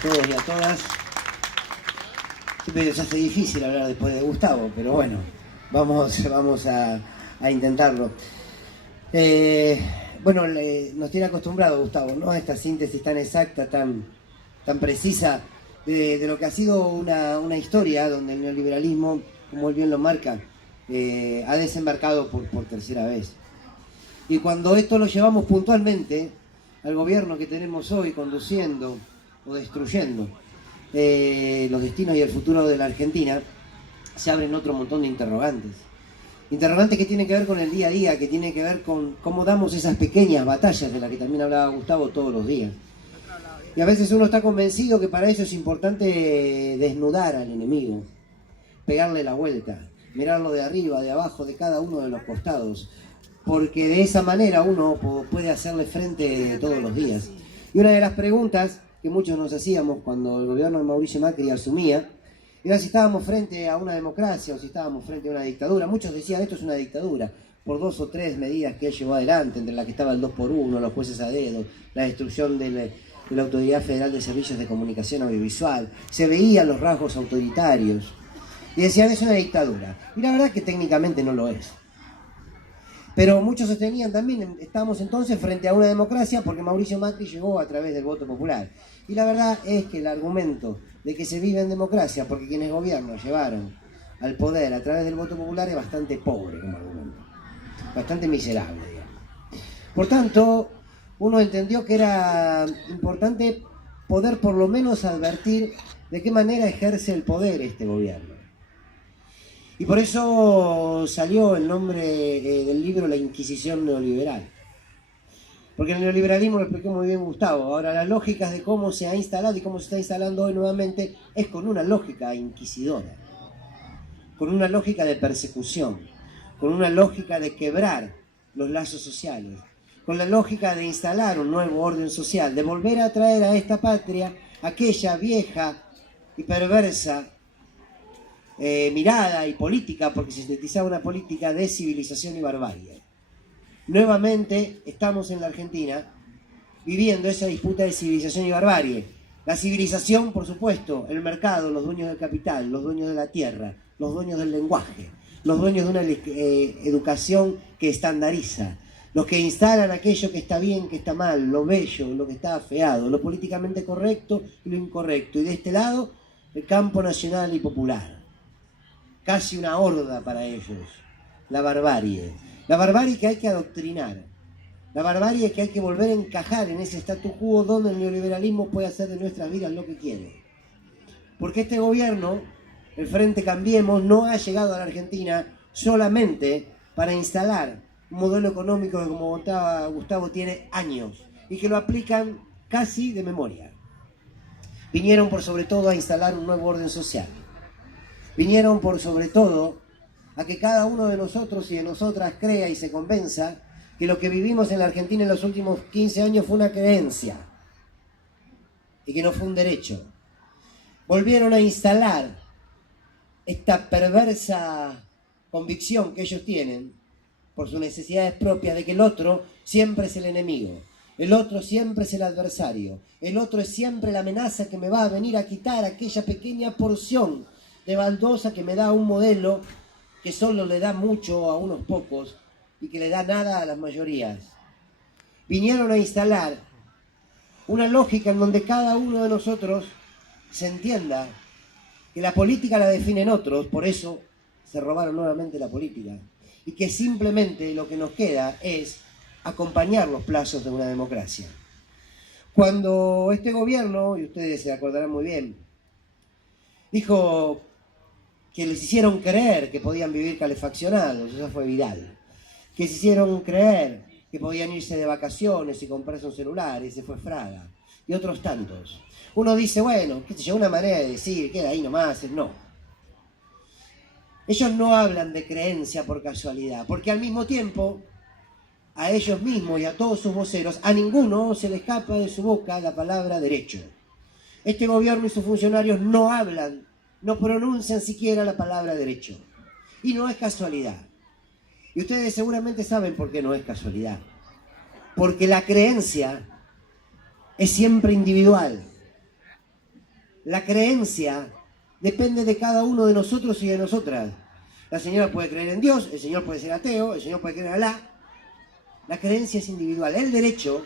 todos y a todas. Siempre se hace difícil hablar después de Gustavo, pero bueno, vamos a intentarlo. Bueno, nos tiene acostumbrado Gustavo, ¿no? A esta síntesis tan exacta, tan precisa de lo que ha sido una historia donde el neoliberalismo, como él bien lo marca, ha desembarcado por tercera vez. Y cuando esto lo llevamos puntualmente al gobierno que tenemos hoy conduciendo o destruyendo los destinos y el futuro de la Argentina, se abren otro montón de interrogantes. Interrogantes que tienen que ver con el día a día, que tienen que ver con cómo damos esas pequeñas batallas de las que también hablaba Gustavo todos los días. Y a veces uno está convencido que para eso es importante desnudar al enemigo, pegarle la vuelta, mirarlo de arriba, de abajo, de cada uno de los costados, porque de esa manera uno puede hacerle frente todos los días. Y una de las preguntas que muchos nos hacíamos cuando el gobierno de Mauricio Macri asumía, era si estábamos frente a una democracia o si estábamos frente a una dictadura. Muchos decían, esto es una dictadura, por 2 o 3 medidas que él llevó adelante, entre las que estaba el 2x1, los jueces a dedo, la destrucción de la Autoridad Federal de Servicios de Comunicación Audiovisual. Se veían los rasgos autoritarios y decían, es una dictadura. Y la verdad es que técnicamente no lo es. Pero muchos sostenían también, estamos entonces frente a una democracia porque Mauricio Macri llegó a través del voto popular. Y la verdad es que el argumento de que se vive en democracia porque quienes gobiernan llevaron al poder a través del voto popular es bastante pobre como argumento, bastante miserable, digamos. Por tanto, uno entendió que era importante poder por lo menos advertir de qué manera ejerce el poder este gobierno. Y por eso salió el nombre del libro La Inquisición Neoliberal. Porque el neoliberalismo lo explicó muy bien Gustavo. Ahora, las lógicas de cómo se ha instalado y cómo se está instalando hoy nuevamente es con una lógica inquisidora, con una lógica de persecución, con una lógica de quebrar los lazos sociales, con la lógica de instalar un nuevo orden social, de volver a traer a esta patria aquella vieja y perversa mirada y política, porque se sintetizaba una política de civilización y barbarie. Nuevamente estamos en la Argentina viviendo esa disputa de civilización y barbarie. La civilización, por supuesto, el mercado, los dueños del capital, los dueños de la tierra, los dueños del lenguaje, los dueños de una educación que estandariza, los que instalan aquello que está bien, que está mal, lo bello, lo que está afeado, lo políticamente correcto y lo incorrecto. Y de este lado, el campo nacional y popular. Casi una horda para ellos, la barbarie. La barbarie que hay que adoctrinar, la barbarie que hay que volver a encajar en ese statu quo donde el neoliberalismo puede hacer de nuestras vidas lo que quiere. Porque este gobierno, el Frente Cambiemos, no ha llegado a la Argentina solamente para instalar un modelo económico que, como contaba Gustavo, tiene años y que lo aplican casi de memoria. Vinieron por sobre todo a instalar un nuevo orden social. Vinieron por sobre todo a que cada uno de nosotros y de nosotras crea y se convenza que lo que vivimos en la Argentina en los últimos 15 años fue una creencia y que no fue un derecho. Volvieron a instalar esta perversa convicción que ellos tienen por sus necesidades propias de que el otro siempre es el enemigo, el otro siempre es el adversario, el otro es siempre la amenaza que me va a venir a quitar aquella pequeña porción de baldosa que me da un modelo que solo le da mucho a unos pocos y que le da nada a las mayorías. Vinieron a instalar una lógica en donde cada uno de nosotros se entienda que la política la definen otros, por eso se robaron nuevamente la política, y que simplemente lo que nos queda es acompañar los plazos de una democracia. Cuando este gobierno, y ustedes se acordarán muy bien, dijo que les hicieron creer que podían vivir calefaccionados, eso fue Vidal, que se hicieron creer que podían irse de vacaciones y comprarse un celular, ese fue Fraga, y otros tantos. Uno dice, bueno, qué sé yo, una manera de decir, queda ahí nomás, no. Ellos no hablan de creencia por casualidad, porque al mismo tiempo, a ellos mismos y a todos sus voceros, a ninguno se le escapa de su boca la palabra derecho. Este gobierno y sus funcionarios no hablan, no pronuncian siquiera la palabra derecho. Y no es casualidad. Y ustedes seguramente saben por qué no es casualidad. Porque la creencia es siempre individual. La creencia depende de cada uno de nosotros y de nosotras. La señora puede creer en Dios, el señor puede ser ateo, el señor puede creer en Alá. La creencia es individual. El derecho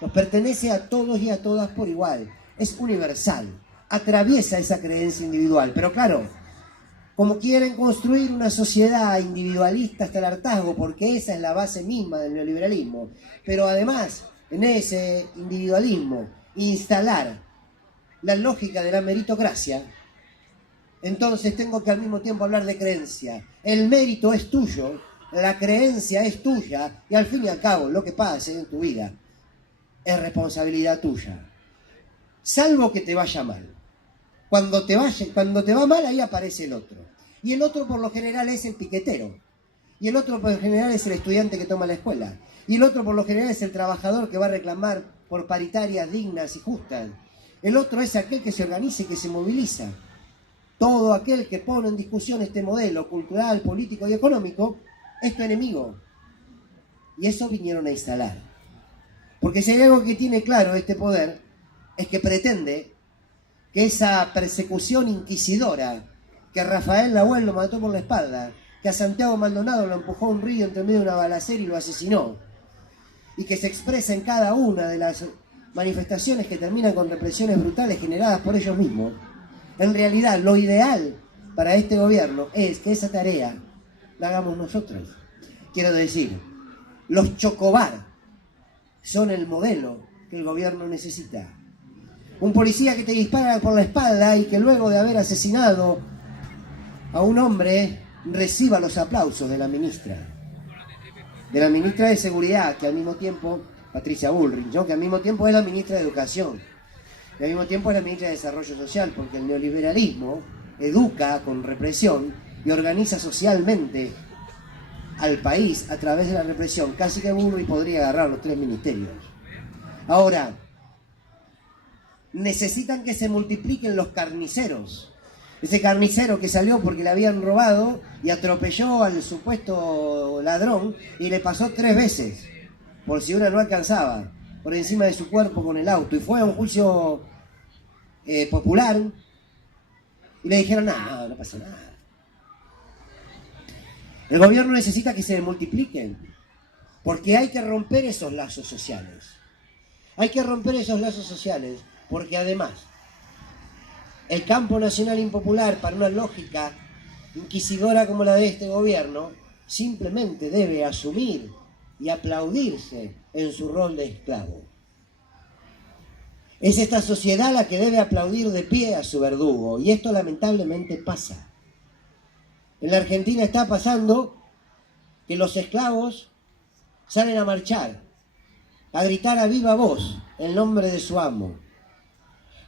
nos pertenece a todos y a todas por igual. Es universal. Atraviesa esa creencia individual. Pero claro, como quieren construir una sociedad individualista hasta el hartazgo, porque esa es la base misma del neoliberalismo, pero además, en ese individualismo, instalar la lógica de la meritocracia, entonces tengo que al mismo tiempo hablar de creencia. El mérito es tuyo, la creencia es tuya, y al fin y al cabo, lo que pase en tu vida es responsabilidad tuya. Salvo que te vaya mal. Cuando te va mal, ahí aparece el otro. Y el otro por lo general es el piquetero. Y el otro por lo general es el estudiante que toma la escuela. Y el otro por lo general es el trabajador que va a reclamar por paritarias dignas y justas. El otro es aquel que se organiza y que se moviliza. Todo aquel que pone en discusión este modelo cultural, político y económico es tu enemigo. Y eso vinieron a instalar. Porque si hay algo que tiene claro este poder, es que pretende que esa persecución inquisidora, que a Rafael Nahuel lo mató por la espalda, que a Santiago Maldonado lo empujó a un río entre medio de una balacera y lo asesinó, y que se expresa en cada una de las manifestaciones que terminan con represiones brutales generadas por ellos mismos, en realidad lo ideal para este gobierno es que esa tarea la hagamos nosotros. Quiero decir, los chocobar son el modelo que el gobierno necesita. Un policía que te dispara por la espalda y que luego de haber asesinado a un hombre reciba los aplausos de la ministra de Seguridad, que al mismo tiempo, Patricia Bullrich, ¿no? Que al mismo tiempo es la ministra de Educación, y al mismo tiempo es la ministra de Desarrollo Social, porque el neoliberalismo educa con represión y organiza socialmente al país a través de la represión. Casi que Bullrich podría agarrar los 3 ministerios. Ahora, necesitan que se multipliquen los carniceros. Ese carnicero que salió porque le habían robado y atropelló al supuesto ladrón y le pasó 3 veces, por si una no alcanzaba, por encima de su cuerpo con el auto. Y fue a un juicio popular y le dijeron, no pasa nada. El gobierno necesita que se multipliquen, porque hay que romper esos lazos sociales. Hay que romper esos lazos sociales, porque además el campo nacional impopular, para una lógica inquisidora como la de este gobierno, simplemente debe asumir y aplaudirse en su rol de esclavo. Es esta sociedad la que debe aplaudir de pie a su verdugo, y esto lamentablemente pasa. En la Argentina está pasando que los esclavos salen a marchar, a gritar a viva voz el nombre de su amo.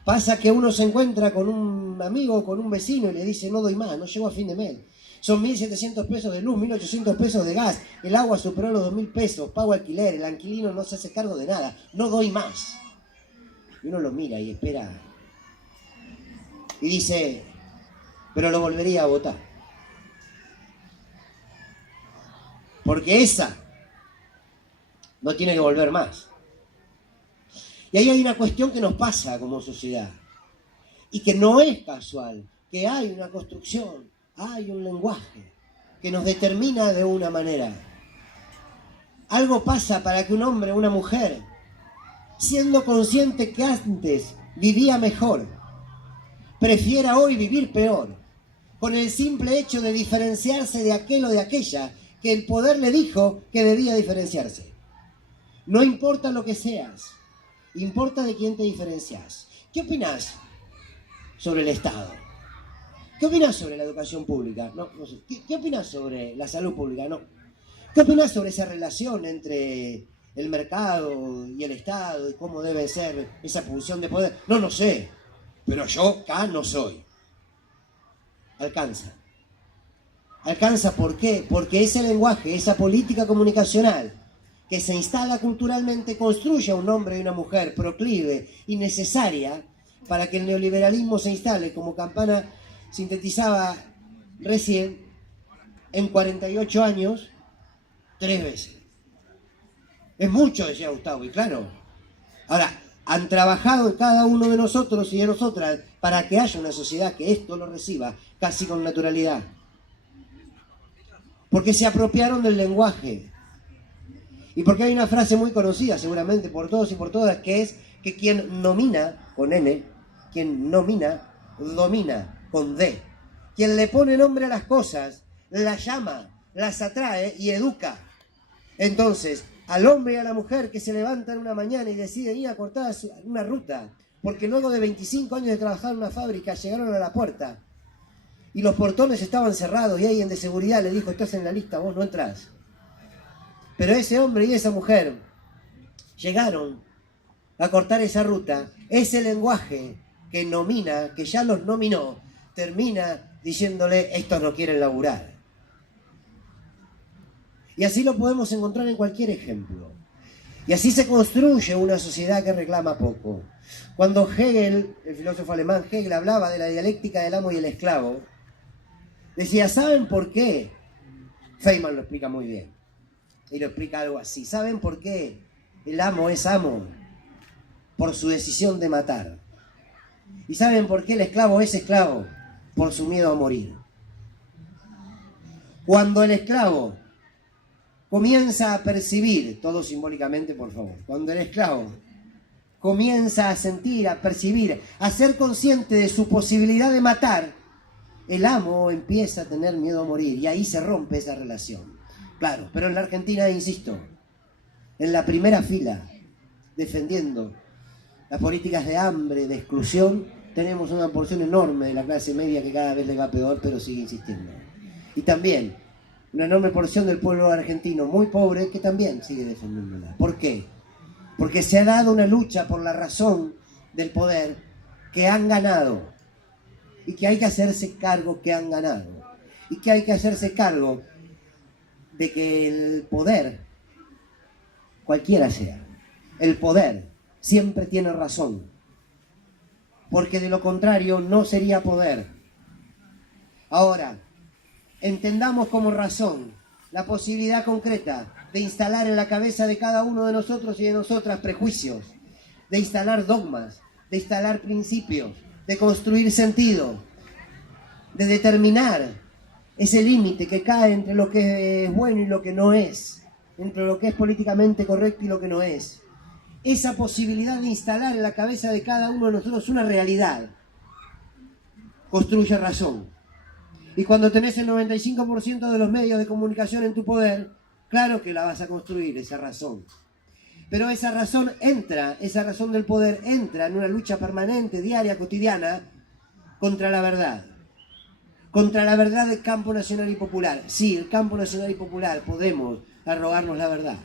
Pasa que uno se encuentra con un amigo, con un vecino y le dice, no doy más, no llego a fin de mes. Son 1.700 pesos de luz, 1.800 pesos de gas, el agua superó los 2.000 pesos, pago alquiler, el inquilino no se hace cargo de nada, no doy más. Y uno lo mira y espera. Y dice, pero lo volvería a votar. Porque esa no tiene que volver más. Y ahí hay una cuestión que nos pasa como sociedad, y que no es casual, que hay una construcción, hay un lenguaje que nos determina de una manera. Algo pasa para que un hombre o una mujer, siendo consciente que antes vivía mejor, prefiera hoy vivir peor, con el simple hecho de diferenciarse de aquel o de aquella que el poder le dijo que debía diferenciarse. No importa lo que seas, importa de quién te diferencias. ¿Qué opinás sobre el Estado? ¿Qué opinás sobre la educación pública? No sé. ¿Qué opinás sobre la salud pública? No. ¿Qué opinás sobre esa relación entre el mercado y el Estado y cómo debe ser esa función de poder? No sé. Pero yo acá no soy. Alcanza. Alcanza, ¿por qué? Porque ese lenguaje, esa política comunicacional que se instala culturalmente, construye a un hombre y una mujer proclive y necesaria para que el neoliberalismo se instale, como Campana sintetizaba recién, en 48 años, 3 veces. Es mucho, decía Gustavo, y claro. Ahora, han trabajado en cada uno de nosotros y de nosotras para que haya una sociedad que esto lo reciba casi con naturalidad. Porque se apropiaron del lenguaje. Y porque hay una frase muy conocida seguramente por todos y por todas, que es que quien nomina, con N, quien nomina, domina, con D. Quien le pone nombre a las cosas, las llama, las atrae y educa. Entonces, al hombre y a la mujer que se levantan una mañana y deciden ir a cortar una ruta, porque luego de 25 años de trabajar en una fábrica llegaron a la puerta y los portones estaban cerrados y alguien de seguridad le dijo: estás en la lista, vos no entrás. Pero ese hombre y esa mujer llegaron a cortar esa ruta. Ese lenguaje que nomina, que ya los nominó, termina diciéndole: estos no quieren laburar. Y así lo podemos encontrar en cualquier ejemplo. Y así se construye una sociedad que reclama poco. Cuando Hegel, el filósofo alemán Hegel, hablaba de la dialéctica del amo y el esclavo, decía: ¿saben por qué? Feynman lo explica muy bien. Y lo explica algo así. ¿Saben por qué el amo es amo? Por su decisión de matar. ¿Y saben por qué el esclavo es esclavo? Por su miedo a morir. Cuando el esclavo comienza a percibir, todo simbólicamente por favor, cuando el esclavo comienza a sentir, a percibir, a ser consciente de su posibilidad de matar, el amo empieza a tener miedo a morir y ahí se rompe esa relación. Claro, pero en la Argentina, insisto, en la primera fila, defendiendo las políticas de hambre, de exclusión, tenemos una porción enorme de la clase media que cada vez le va peor, pero sigue insistiendo. Y también una enorme porción del pueblo argentino muy pobre que también sigue defendiéndola. ¿Por qué? Porque se ha dado una lucha por la razón del poder que han ganado y que hay que hacerse cargo que han ganado y que hay que hacerse cargo de que el poder, cualquiera sea, el poder siempre tiene razón, porque de lo contrario no sería poder. Ahora, entendamos como razón la posibilidad concreta de instalar en la cabeza de cada uno de nosotros y de nosotras prejuicios, de instalar dogmas, de instalar principios, de construir sentido, de determinar ese límite que cae entre lo que es bueno y lo que no es, entre lo que es políticamente correcto y lo que no es. Esa posibilidad de instalar en la cabeza de cada uno de nosotros una realidad construye razón. Y cuando tenés el 95% de los medios de comunicación en tu poder, claro que la vas a construir, esa razón. Pero esa razón del poder entra en una lucha permanente, diaria, cotidiana, contra la verdad. Contra la verdad del campo nacional y popular. Sí, el campo nacional y popular podemos arrogarnos la verdad.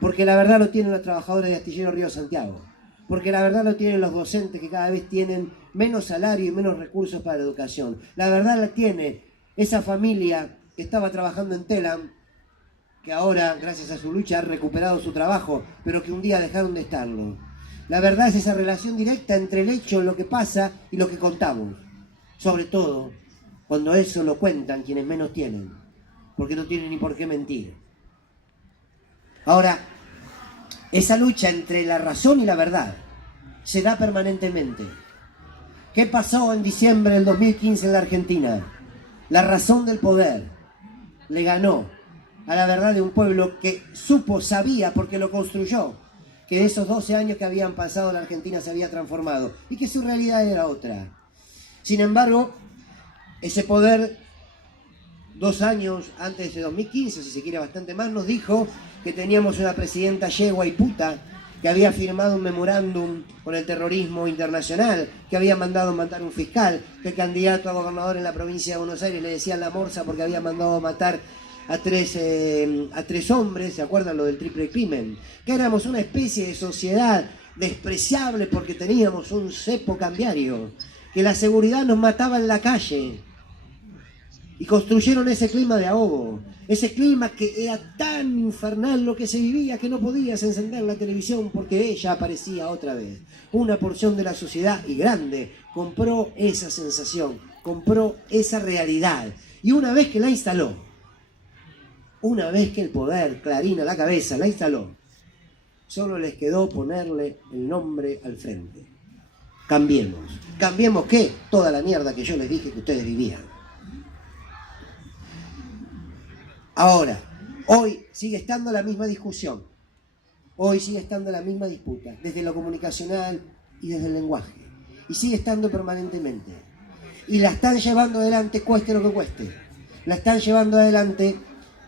Porque la verdad lo tienen los trabajadores de Astillero Río Santiago. Porque la verdad lo tienen los docentes que cada vez tienen menos salario y menos recursos para la educación. La verdad la tiene esa familia que estaba trabajando en Telam, que ahora, gracias a su lucha, ha recuperado su trabajo, pero que un día dejaron de estarlo. La verdad es esa relación directa entre el hecho, lo que pasa y lo que contamos. Sobre todo, cuando eso lo cuentan quienes menos tienen, porque no tienen ni por qué mentir. Ahora, esa lucha entre la razón y la verdad se da permanentemente. ¿Qué pasó en diciembre del 2015 en la Argentina? La razón del poder le ganó a la verdad de un pueblo que supo, sabía, porque lo construyó, que de esos 12 años que habían pasado la Argentina se había transformado y que su realidad era otra. Sin embargo, ese poder, 2 años antes de 2015, si se quiere bastante más, nos dijo que teníamos una presidenta yegua y puta que había firmado un memorándum con el terrorismo internacional, que había mandado matar un fiscal, que el candidato a gobernador en la provincia de Buenos Aires le decía la morsa porque había mandado matar a tres hombres, ¿se acuerdan lo del triple crimen? Que éramos una especie de sociedad despreciable porque teníamos un cepo cambiario, que la seguridad nos mataba en la calle. Y construyeron ese clima de ahogo, ese clima que era tan infernal lo que se vivía que no podías encender la televisión porque ella aparecía otra vez. Una porción de la sociedad, y grande, compró esa sensación, compró esa realidad. Y una vez que la instaló, una vez que el poder, Clarín a la cabeza, la instaló, Solo les quedó ponerle el nombre al frente. Cambiemos. ¿Cambiemos qué? Toda la mierda que yo les dije que ustedes vivían. Ahora, hoy sigue estando la misma discusión. Hoy sigue estando la misma disputa, desde lo comunicacional y desde el lenguaje. Y sigue estando permanentemente. Y la están llevando adelante cueste lo que cueste. La están llevando adelante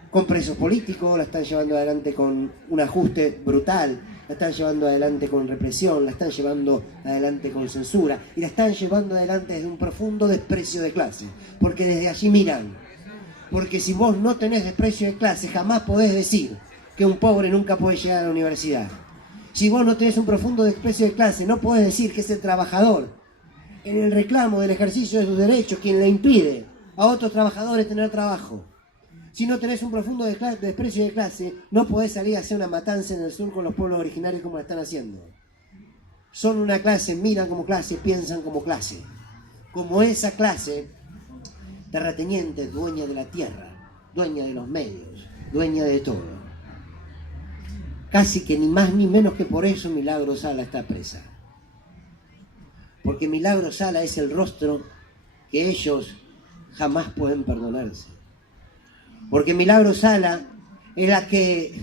con presos políticos, la están llevando adelante con un ajuste brutal, la están llevando adelante con represión, la están llevando adelante con censura y la están llevando adelante desde un profundo desprecio de clase. Porque desde allí miran. Porque si vos no tenés desprecio de clase, jamás podés decir que un pobre nunca puede llegar a la universidad. Si vos no tenés un profundo desprecio de clase, no podés decir que es el trabajador en el reclamo del ejercicio de sus derechos quien le impide a otros trabajadores tener trabajo. Si no tenés un profundo desprecio de clase, no podés salir a hacer una matanza en el sur con los pueblos originarios como la están haciendo. Son una clase, miran como clase, piensan como clase. Como esa clase terrateniente, dueña de la tierra, dueña de los medios, dueña de todo. Casi que ni más ni menos que por eso Milagro Sala está presa. Porque Milagro Sala es el rostro que ellos jamás pueden perdonarse. Porque Milagro Sala es la que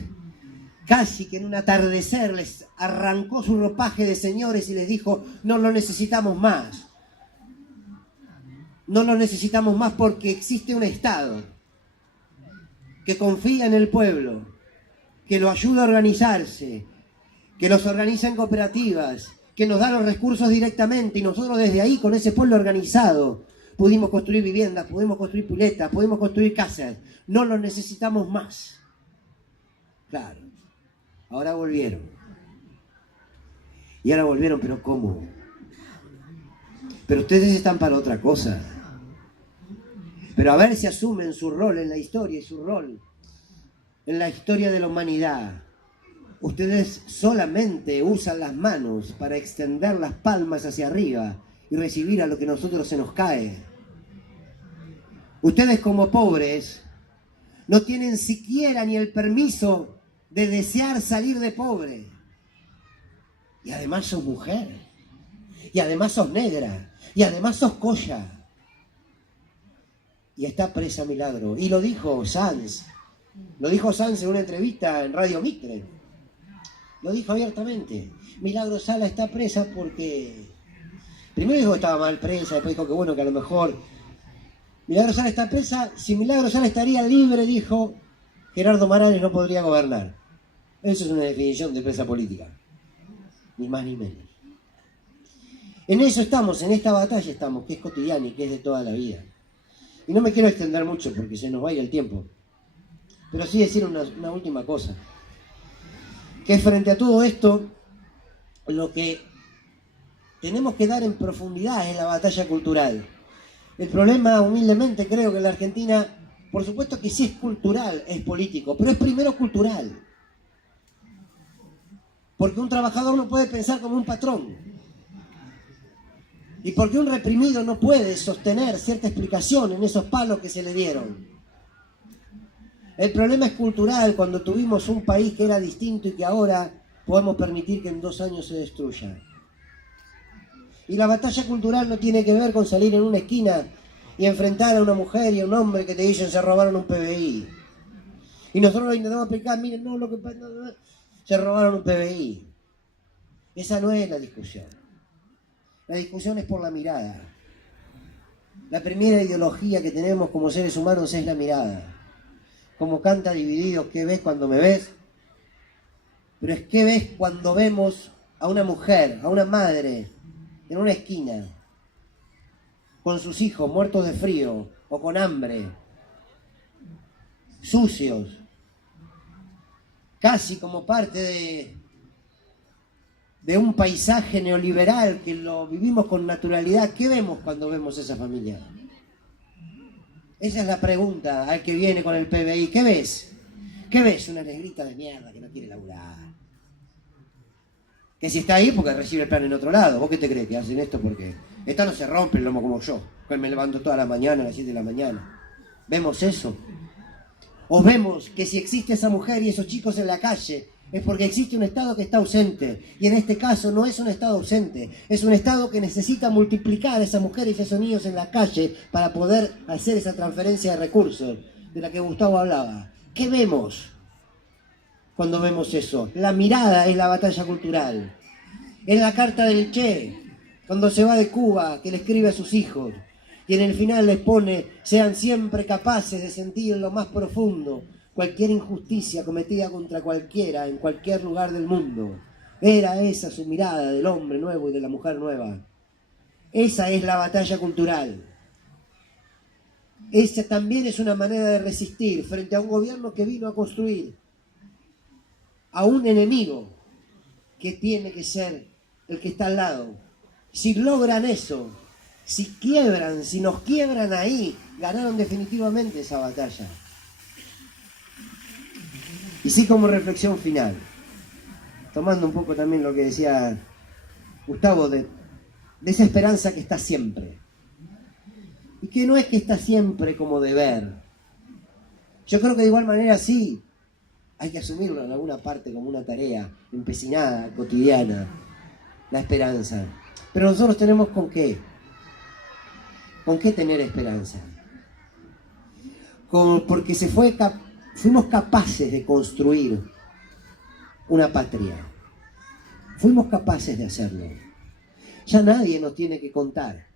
casi que en un atardecer les arrancó su ropaje de señores y les dijo: no lo necesitamos más. No lo necesitamos más porque existe un Estado que confía en el pueblo, que lo ayuda a organizarse, que los organiza en cooperativas, que nos da los recursos directamente y nosotros desde ahí, con ese pueblo organizado, pudimos construir viviendas, pudimos construir piletas, pudimos construir casas. No los necesitamos más. Claro, ahora volvieron. Y ahora volvieron, pero ¿cómo? Pero ustedes están para otra cosa. Pero a ver si asumen su rol en la historia y su rol en la historia de la humanidad. Ustedes solamente usan las manos para extender las palmas hacia arriba y recibir a lo que a nosotros se nos cae. Ustedes como pobres no tienen siquiera ni el permiso de desear salir de pobre. Y además sos mujer. Y además sos negra. Y además sos colla. Y está presa Milagro. Y lo dijo Sanz. Lo dijo Sanz en una entrevista en Radio Mitre. Lo dijo abiertamente. Milagro Sala está presa porque... Primero dijo que estaba mal presa, después dijo que bueno, que a lo mejor... Milagro Sala está presa. Si Milagro Sala estaría libre, dijo, Gerardo Morales no podría gobernar. Eso es una definición de presa política. Ni más ni menos. En eso estamos, en esta batalla estamos, que es cotidiana y que es de toda la vida. Y no me quiero extender mucho porque se nos vaya el tiempo. Pero sí decir una última cosa. Que frente a todo esto, lo que tenemos que dar en profundidad es la batalla cultural. El problema, humildemente, creo que en la Argentina, por supuesto que sí es cultural, es político, pero es primero cultural. Porque un trabajador no puede pensar como un patrón. Y porque un reprimido no puede sostener cierta explicación en esos palos que se le dieron. El problema es cultural cuando tuvimos un país que era distinto y que ahora podemos permitir que en 2 años se destruya. Y la batalla cultural no tiene que ver con salir en una esquina y enfrentar a una mujer y a un hombre que te dicen se robaron un PBI. Y nosotros lo intentamos explicar, miren, no, lo que pasa, no, se robaron un PBI. Esa no es la discusión. La discusión es por la mirada. La primera ideología que tenemos como seres humanos es la mirada. Como canta Divididos, ¿qué ves cuando me ves? Pero es ¿qué ves cuando vemos a una mujer, a una madre, en una esquina, con sus hijos muertos de frío o con hambre, sucios, casi como parte de un paisaje neoliberal que lo vivimos con naturalidad? ¿Qué vemos cuando vemos esa familia? Esa es la pregunta al que viene con el PBI. ¿Qué ves? ¿Qué ves? Una negrita de mierda que no quiere laburar. Que si está ahí porque recibe el plan en otro lado. ¿Vos qué te crees que hacen esto? Porque esta no se rompe el lomo como yo, que me levanto toda la mañana a las 7 de la mañana. ¿Vemos eso? ¿O vemos que si existe esa mujer y esos chicos en la calle es porque existe un Estado que está ausente. Y en este caso no es un Estado ausente, es un Estado que necesita multiplicar a esas mujeres y esos niños en la calle para poder hacer esa transferencia de recursos de la que Gustavo hablaba. ¿Qué vemos cuando vemos eso? La mirada es la batalla cultural. Es la carta del Che, cuando se va de Cuba, que le escribe a sus hijos. Y en el final les pone: sean siempre capaces de sentir en lo más profundo cualquier injusticia cometida contra cualquiera en cualquier lugar del mundo. Era esa su mirada del hombre nuevo y de la mujer nueva. Esa es la batalla cultural. Esa también es una manera de resistir frente a un gobierno que vino a construir a un enemigo que tiene que ser el que está al lado. Si logran eso, si quiebran, si nos quiebran ahí, ganaron definitivamente esa batalla. Y sí, como reflexión final, tomando un poco también lo que decía Gustavo, de esa esperanza que está siempre. Y que no es que está siempre como deber. Yo creo que de igual manera sí, hay que asumirlo en alguna parte como una tarea empecinada, cotidiana, la esperanza. Pero nosotros tenemos con qué tener esperanza. Porque fuimos capaces de construir una patria. Fuimos capaces de hacerlo. Ya nadie nos tiene que contar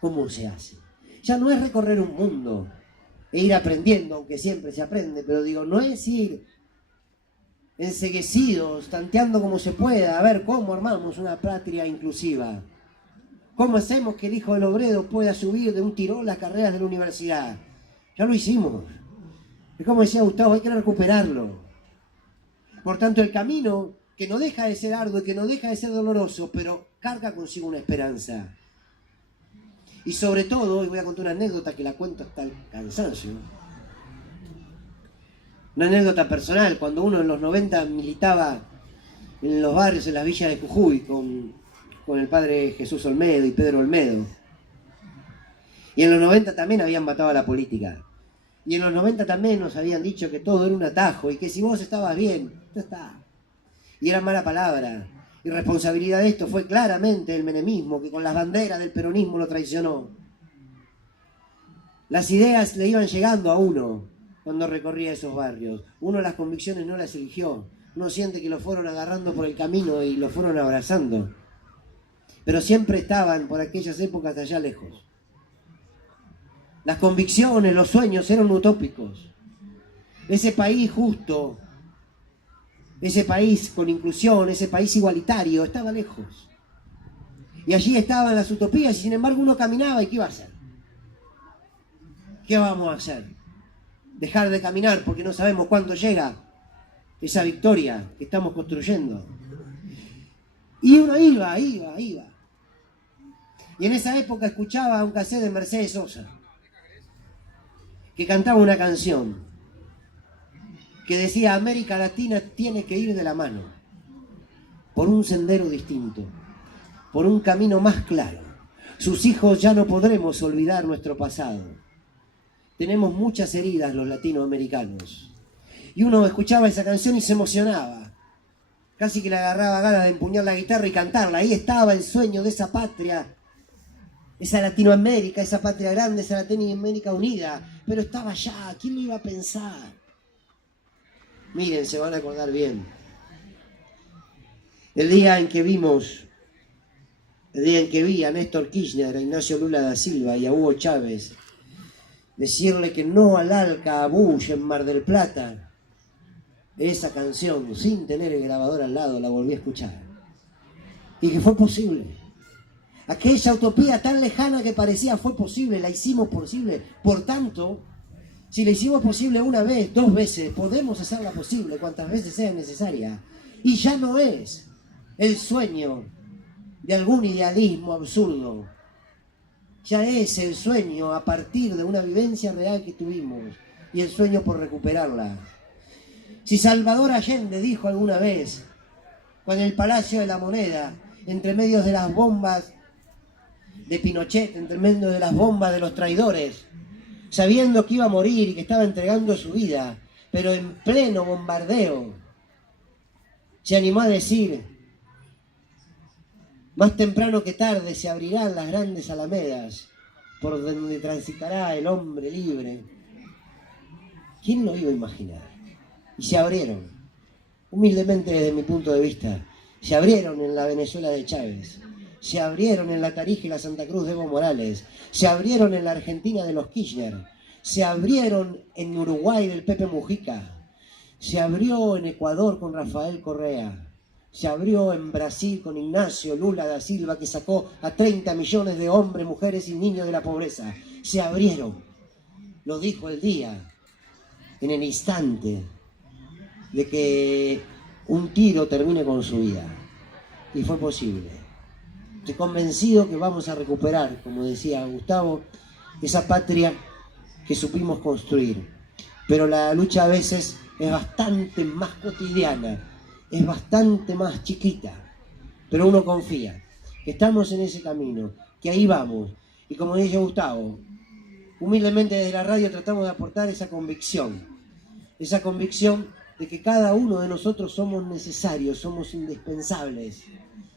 cómo se hace. Ya no es recorrer un mundo e ir aprendiendo, aunque siempre se aprende, pero digo, no es ir enceguecidos, tanteando como se pueda, a ver cómo armamos una patria inclusiva. ¿Cómo hacemos que el hijo del obrero pueda subir de un tirón las carreras de la universidad? Ya lo hicimos. Es como decía Gustavo, hay que recuperarlo. Por tanto, el camino, que no deja de ser arduo y que no deja de ser doloroso, pero carga consigo una esperanza. Y sobre todo, y voy a contar una anécdota que la cuento hasta el cansancio. Una anécdota personal, cuando uno en los 90 militaba en los barrios, en las villas de Jujuy, con el padre Jesús Olmedo y Pedro Olmedo. Y en los 90 también habían matado a la política. Y en los 90 también nos habían dicho que todo era un atajo y que si vos estabas bien, ya está. Y era mala palabra. Y responsabilidad de esto fue claramente el menemismo, que con las banderas del peronismo lo traicionó. Las ideas le iban llegando a uno cuando recorría esos barrios. Uno las convicciones no las eligió. Uno siente que lo fueron agarrando por el camino y lo fueron abrazando. Pero siempre estaban por aquellas épocas de allá lejos. Las convicciones, los sueños eran utópicos. Ese país justo, ese país con inclusión, ese país igualitario, estaba lejos. Y allí estaban las utopías y sin embargo uno caminaba y ¿qué iba a hacer? ¿Qué vamos a hacer? Dejar de caminar porque no sabemos cuándo llega esa victoria que estamos construyendo. Y uno iba. Y en esa época escuchaba un cassette de Mercedes Sosa, que cantaba una canción que decía: América Latina tiene que ir de la mano, por un sendero distinto, por un camino más claro. Sus hijos ya no podremos olvidar nuestro pasado. Tenemos muchas heridas los latinoamericanos. Y uno escuchaba esa canción y se emocionaba. Casi que le agarraba ganas de empuñar la guitarra y cantarla. Ahí estaba el sueño de esa patria, esa Latinoamérica, esa patria grande, esa Latinoamérica unida. Pero estaba allá, ¿quién lo iba a pensar? Miren, se van a acordar bien. El día en que vi a Néstor Kirchner, a Ignacio Lula da Silva y a Hugo Chávez decirle que no al Alca a Bush en Mar del Plata, esa canción, sin tener el grabador al lado, la volví a escuchar. Y que fue posible. Aquella utopía tan lejana que parecía fue posible, la hicimos posible. Por tanto, si la hicimos posible una vez, 2 veces, podemos hacerla posible cuantas veces sea necesaria. Y ya no es el sueño de algún idealismo absurdo. Ya es el sueño a partir de una vivencia real que tuvimos y el sueño por recuperarla. Si Salvador Allende dijo alguna vez, con el Palacio de la Moneda, entre medio de las bombas de Pinochet, entre medio de las bombas de los traidores, sabiendo que iba a morir y que estaba entregando su vida, pero en pleno bombardeo, Se animó a decir: más temprano que tarde se abrirán las grandes alamedas por donde transitará el hombre libre. ¿Quién lo iba a imaginar? Y se abrieron, humildemente desde mi punto de vista, se abrieron en la Venezuela de Chávez, se abrieron en la Tarija y la Santa Cruz de Evo Morales, se abrieron en la Argentina de los Kirchner, se abrieron en Uruguay del Pepe Mujica, se abrió en Ecuador con Rafael Correa, se abrió en Brasil con Ignacio Lula da Silva, que sacó a 30 millones de hombres, mujeres y niños de la pobreza. Se abrieron, lo dijo el día, en el instante de que un tiro termine con su vida. Y fue posible. Estoy convencido que vamos a recuperar, como decía Gustavo, esa patria que supimos construir. Pero la lucha a veces es bastante más cotidiana, es bastante más chiquita. Pero uno confía que estamos en ese camino, que ahí vamos. Y como dice Gustavo, humildemente desde la radio tratamos de aportar esa convicción de que cada uno de nosotros somos necesarios, somos indispensables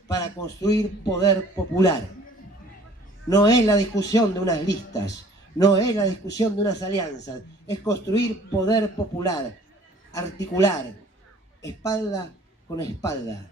para construir poder popular. No es la discusión de unas listas, no es la discusión de unas alianzas, es construir poder popular, articular, espalda con espalda.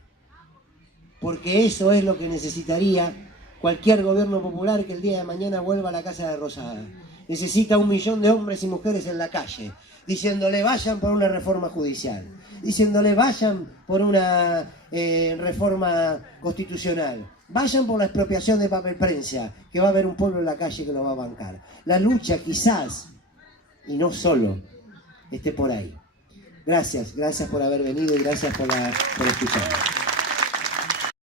Porque eso es lo que necesitaría cualquier gobierno popular que el día de mañana vuelva a la Casa de Rosada. Necesita 1 millón de hombres y mujeres en la calle, diciéndole vayan por una reforma judicial, diciéndole vayan por una reforma constitucional, vayan por la expropiación de papel prensa, que va a haber un pueblo en la calle que lo va a bancar. La lucha quizás, y no solo, esté por ahí. Gracias por haber venido y gracias por escucharme.